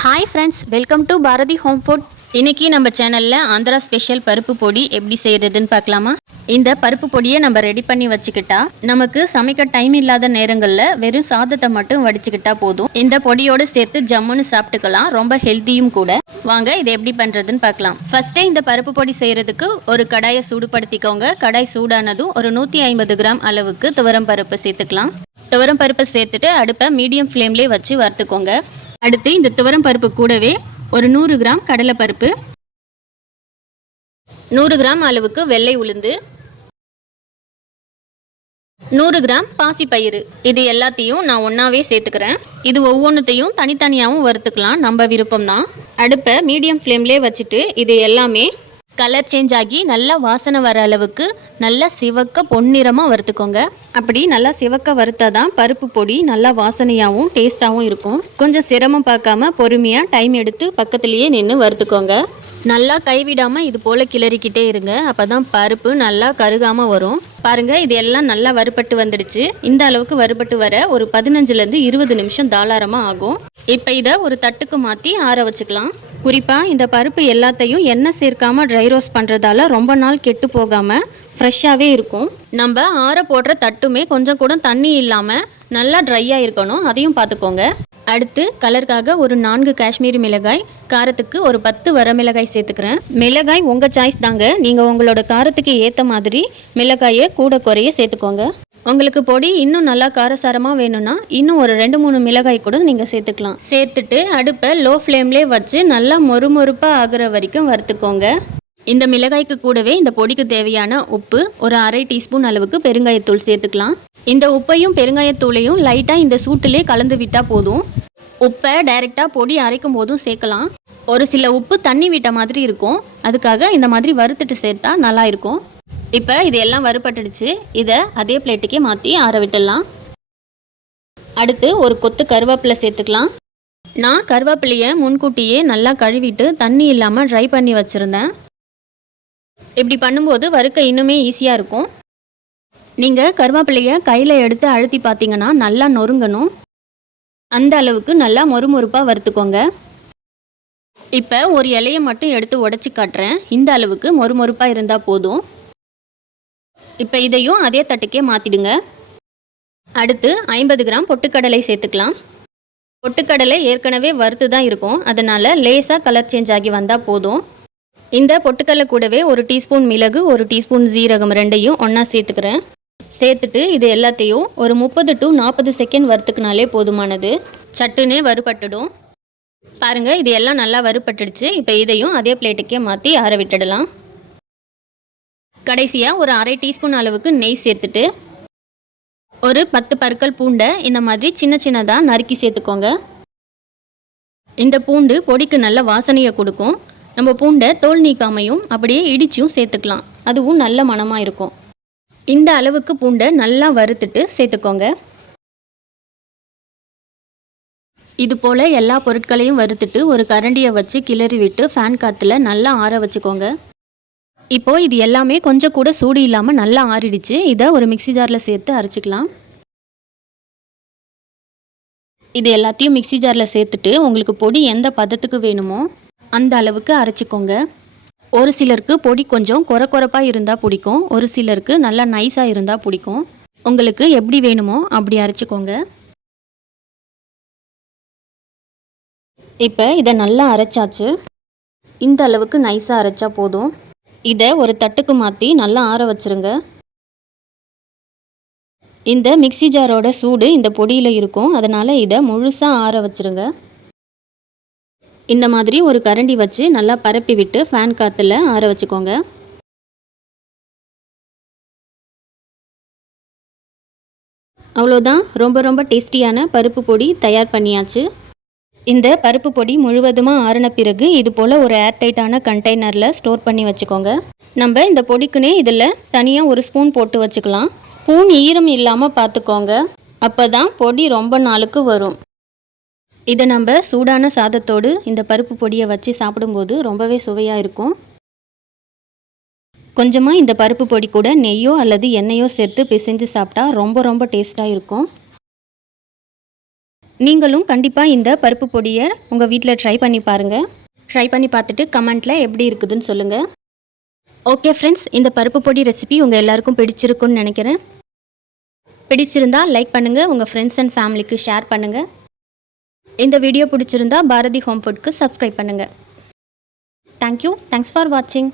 Hi friends welcome to Bharathi home food இன்னைக்கு நம்ம சேனலில் ஆந்திரா ஸ்பெஷல் பருப்பு பொடி எப்படி செய்கிறதுன்னு பார்க்கலாமா? இந்த பருப்பு பொடியை நம்ம ரெடி பண்ணி வச்சுக்கிட்டா நமக்கு சமைக்க டைம் இல்லாத நேரங்களில் வெறும் சாதத்தை மட்டும் வடிச்சுக்கிட்டா போதும். இந்த பொடியோடு சேர்த்து ஜம்முன்னு சாப்பிட்டுக்கலாம். ரொம்ப ஹெல்த்தியும் கூட. வாங்க இதை எப்படி பண்ணுறதுன்னு பார்க்கலாம். ஃபஸ்ட்டே இந்த பருப்பு பொடி செய்கிறதுக்கு ஒரு கடாயை சூடுபடுத்திக்கோங்க. கடாய் சூடானதும் ஒரு நூற்றி ஐம்பது கிராம் அளவுக்கு துவரம் பருப்பு சேர்த்துக்கலாம். துவரம் பருப்பை சேர்த்துட்டு அடுப்பை மீடியம் ஃப்ளேம்லேயே வச்சு வறுத்துக்கோங்க. அடுத்து இந்த துவரம் பருப்பு கூடவே ஒரு நூறு கிராம் கடலைப்பருப்பு நூறு கிராம் அளவுக்கு வெள்ளை உளுந்து நூறு கிராம் பாசிப்பயிறு இது எல்லாத்தையும் நான் ஒன்றாவே சேர்த்துக்கிறேன். இது ஒவ்வொன்றுத்தையும் தனித்தனியாகவும் வறுத்துக்கலாம். நம்ம விருப்பம்தான். அடுப்பை மீடியம் ஃப்ளேம்லேயே வச்சுட்டு இது எல்லாமே கலர் சேஞ்ச் ஆகி நல்லா வாசனை வர அளவுக்கு நல்லா சிவக்க பொன்னிறமாக வறுத்துக்கோங்க. அப்படி நல்லா சிவக்க வறுத்தா தான் பருப்பு பொடி நல்லா வாசனையாகவும் டேஸ்ட்டாகவும் இருக்கும். கொஞ்சம் சிரமம் பார்க்காம பொறுமையாக டைம் எடுத்து பக்கத்துலேயே நின்று வறுத்துக்கோங்க. நல்லா கைவிடாமல் இது போல் கிளறிக்கிட்டே இருங்க. அப்போ தான் பருப்பு நல்லா கருகாமல் வரும். பாருங்க இது எல்லாம் நல்லா வறுபட்டு வந்துடுச்சு. இந்த அளவுக்கு வறுபட்டு வர ஒரு பதினஞ்சுலேருந்து இருபது நிமிஷம் தாராளமாக ஆகும். இப்போ இதை ஒரு தட்டுக்கு மாற்றி ஆற வச்சுக்கலாம். குறிப்பாக இந்த பருப்பு எல்லாத்தையும் எண்ணெய் சேர்க்காம ட்ரை ரோஸ்ட் பண்ணுறதால ரொம்ப நாள் கெட்டு போகாமல் ஃப்ரெஷ்ஷாகவே இருக்கும். நம்ம ஆற போடுற தட்டுமே கொஞ்சம் கூட தண்ணி இல்லாமல் நல்லா ட்ரையாக இருக்கணும். அதையும் பார்த்துக்கோங்க. அடுத்து கலருக்காக ஒரு நான்கு காஷ்மீரி மிளகாய் காரத்துக்கு ஒரு பத்து வரமிளகாய் சேர்த்துக்கிறேன். மிளகாய் உங்கள் சாய்ஸ் தாங்க. நீங்கள் உங்களோட காரத்துக்கு ஏற்ற மாதிரி மிளகாயை கூட குறைய சேர்த்துக்கோங்க. உங்களுக்கு பொடி இன்னும் நல்லா காரசாரமாக வேணும்னா இன்னும் ஒரு ரெண்டு மூணு மிளகாய் கூட நீங்கள் சேர்த்துக்கலாம். சேர்த்துட்டு அடுப்பை லோ ஃப்ளேம்லேயே வச்சு நல்லா மொறுமொறுப்பாக ஆகிற வரைக்கும் வறுத்துக்கோங்க. இந்த மிளகாய்க்கு கூடவே இந்த பொடிக்கு தேவையான உப்பு ஒரு அரை டீஸ்பூன் அளவுக்கு பெருங்காயத்தூள் சேர்த்துக்கலாம். இந்த உப்பையும் பெருங்காயத்தூளையும் லைட்டாக இந்த சூட்டிலே கலந்து விட்டால் போதும். உப்பை டைரெக்டாக பொடி அரைக்கும் போதும் சேர்க்கலாம். ஒரு சில உப்பு தண்ணி விட்ட மாதிரி இருக்கும். அதுக்காக இந்த மாதிரி வறுத்துட்டு சேர்த்தா நல்லா இருக்கும். இப்போ இது எல்லாம் வறுபட்டுடுச்சு. இதை அதே பிளேட்டுக்கே மாற்றி ஆற விட்டுடலாம். அடுத்து ஒரு கொத்து கருவேப்பிலை சேர்த்துக்கலாம். நான் கருவேப்பிலையை முன்கூட்டியே நல்லா கழுவிட்டு தண்ணி இல்லாமல் ட்ரை பண்ணி வச்சுருந்தேன். இப்படி பண்ணும்போது வறுக்க இன்னுமே ஈஸியாக இருக்கும். நீங்கள் கருவேப்பிலையை கையில் எடுத்து அழுத்தி பார்த்தீங்கன்னா நல்லா நொறுங்கணும். அந்த அளவுக்கு நல்லா மொறுமொறுப்பாக வறுத்துக்கோங்க. இப்போ ஒரு இலையை மட்டும் எடுத்து உடச்சி காட்டுறேன். இந்த அளவுக்கு மொறுமொறுப்பாக இருந்தால் போதும். இப்போ இதையும் அதே தட்டுக்கே மாற்றிடுங்க அடுத்து ஐம்பது கிராம் பொட்டுக்கடலை சேர்த்துக்கலாம். பொட்டுக்கடலை ஏற்கனவே வறுத்து தான் இருக்கும். அதனால் லேசாக கலர் சேஞ்ச் ஆகி வந்தால் போதும். இந்த பொட்டுக்கடலை கூடவே ஒரு டீஸ்பூன் மிளகு ஒரு டீஸ்பூன் ஜீரகம் ரெண்டையும் ஒன்றா சேர்த்துக்கிறேன். சேர்த்துட்டு இது எல்லாத்தையும் ஒரு முப்பது டு நாற்பது செகண்ட் வறுத்துக்கினாலே போதுமானது. சட்டுனே வறுபட்டுடும். பாருங்கள் இது எல்லாம் நல்லா வறுபட்டுடுச்சு. இப்போ இதையும் அதே பிளேட்டுக்கே மாற்றி ஆற விட்டுடலாம். கடைசியாக ஒரு அரை டீஸ்பூன் அளவுக்கு நெய் சேர்த்துட்டு ஒரு பத்து பற்கள் பூண்டை இந்த மாதிரி சின்ன சின்னதாக நறுக்கி சேர்த்துக்கோங்க. இந்த பூண்டு பொடிக்கு நல்ல வாசனையை கொடுக்கும். நம்ம பூண்டை தோல் நீக்காமையும் அப்படியே இடிச்சியும் சேர்த்துக்கலாம். அதுவும் நல்ல மணமாக இருக்கும். இந்த அளவுக்கு பூண்டை நல்லா வறுத்துட்டு சேர்த்துக்கோங்க. இது போல் எல்லா பொருட்களையும் வறுத்துட்டு ஒரு கரண்டியை வச்சு கிளறி விட்டு ஃபேன் காற்றுல நல்லா ஆற வச்சுக்கோங்க. இப்போது இது எல்லாமே கொஞ்சம் கூட சூடு இல்லாமல் நல்லா ஆறிடுச்சு. இதை ஒரு மிக்ஸி ஜாரில் சேர்த்து அரைச்சிக்கலாம். இது எல்லாத்தையும் மிக்ஸி ஜாரில் சேர்த்துட்டு உங்களுக்கு பொடி எந்த பதத்துக்கு வேணுமோ அந்த அளவுக்கு அரைச்சிக்கோங்க. ஒரு சிலருக்கு பொடி கொஞ்சம் குறை குறைப்பாக இருந்தால் பிடிக்கும். ஒரு சிலருக்கு நல்லா நைஸாக இருந்தால் பிடிக்கும். உங்களுக்கு எப்படி வேணுமோ அப்படி அரைச்சிக்கோங்க. இப்போ இதை நல்லா அரைச்சாச்சு. இந்த அளவுக்கு நைஸாக அரைச்சா போதும். இதை ஒரு தட்டுக்கு மாற்றி நல்லா ஆற வச்சிருங்க. இந்த மிக்ஸி ஜாரோட சூடு இந்த பொடியில் இருக்கும். அதனால் இதை முழுசாக ஆற வச்சிருங்க. இந்த மாதிரி ஒரு கரண்டி வச்சு நல்லா பரப்பி விட்டு ஃபேன் காற்றுல ஆற வச்சுக்கோங்க. அவ்வளோதான். ரொம்ப ரொம்ப டேஸ்டியான பருப்பு பொடி தயார் பண்ணியாச்சு. இந்த பருப்பு பொடி முழுவதுமாக ஆறின பிறகு இது போல் ஒரு ஏர்டைட்டான கண்டெய்னரில் ஸ்டோர் பண்ணி வச்சுக்கோங்க. நம்ம இந்த பொடிக்குன்னே இதில் தனியாக ஒரு ஸ்பூன் போட்டு வச்சுக்கலாம். ஸ்பூன் ஈரம் இல்லாமல் பார்த்துக்கோங்க அப்போ தான் பொடி ரொம்ப நாளுக்கு வரும். இதை நம்ம சூடான சாதத்தோடு இந்த பருப்பு பொடியை வச்சு சாப்பிடும்போது ரொம்பவே சுவையாக இருக்கும். கொஞ்சமாக இந்த பருப்பு பொடி கூட நெய்யோ அல்லது எண்ணெயோ சேர்த்து பிசைஞ்சு சாப்பிட்டா ரொம்ப ரொம்ப டேஸ்ட்டாக இருக்கும். நீங்களும் கண்டிப்பாக இந்த பருப்பு பொடியை உங்கள் வீட்டில் ட்ரை பண்ணி பாருங்கள் ட்ரை பண்ணி பார்த்துட்டு கமெண்ட்டில் எப்படி இருக்குதுன்னு சொல்லுங்கள் ஓகே ஃப்ரெண்ட்ஸ் இந்த பருப்பு பொடி ரெசிபி உங்கள் எல்லாருக்கும் பிடிச்சிருக்குன்னு நினைக்கிறேன். பிடிச்சிருந்தா லைக் பண்ணுங்கள் உங்கள் ஃப்ரெண்ட்ஸ் அண்ட் ஃபேமிலிக்கு ஷேர் பண்ணுங்கள் இந்த வீடியோ பிடிச்சிருந்தா பாரதி ஹோம் ஃபுட்க்கு சப்ஸ்கிரைப் பண்ணுங்கள் தேங்க்யூ தேங்க்ஸ் ஃபார் வாட்சிங்